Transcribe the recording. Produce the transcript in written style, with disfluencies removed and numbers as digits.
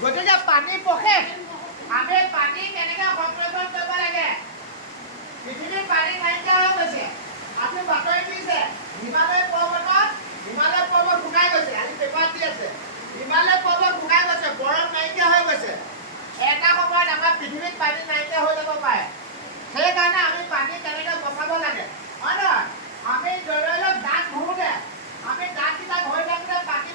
গতিকে পানী পখে আমি পানী কেনেকৈ সংৰক্ষণ কৰিব লাগে পৃথিৱীত পানী নাইকিয়া হৈ গৈছে আজি বাতৰি দিছে হিমালয় পৰ্বত শুকাই গৈছে আজি পেপাৰ দি আছে হিমালয় পৰ্বত শুকাই গৈছে বৰফ নাইকিয়া হৈ গৈছে এটা সময়ত আমাৰ পৃথিৱীত পানী নাইকিয়া হৈ যাব পাৰে সেইকাৰণে আমি পানী কেনেকৈ বচাব লাগে হয় নহয় আমি